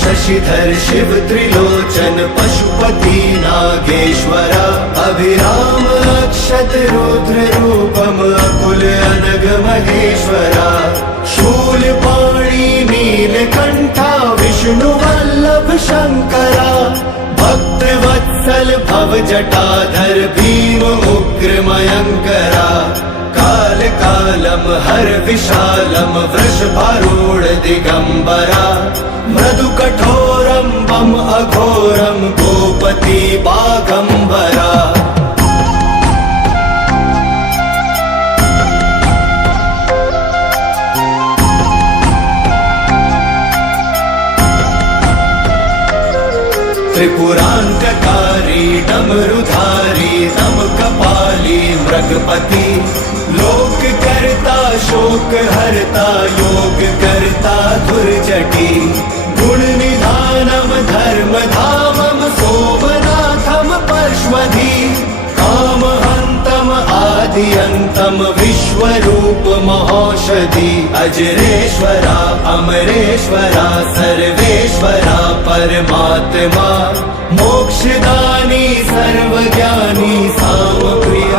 शशिधर शिव त्रिलोचन पशुपति नागेश्वरा अभिराम अक्षत रुद्र रूपम अकुल अनग महेश्वरा शूलपाणि नीलकंठा विष्णु वल्लभ शंकरा भक्त वत्सल भव जटाधर भीम उग्र मयंकरा काल कालम हर विशालम वृषभारूढ़ दिगंबरा मृदु कठोरम बम अघोरम गोपति बागंबरा त्रिपुरांतकारी डमरुधारी दम कपाली मृगपति लोक करता शोक हरता योग करता दुर्जटी गुण निधानम धर्म धामम सोमनाथम परश्वधी काम हंतम आदि अंतम विश्वरूप महौषधि अजरेश्वरा अमरेश्वरा सर्वेश्वरा परमात्मा मोक्षदानी सर्वज्ञानी साम प्रिय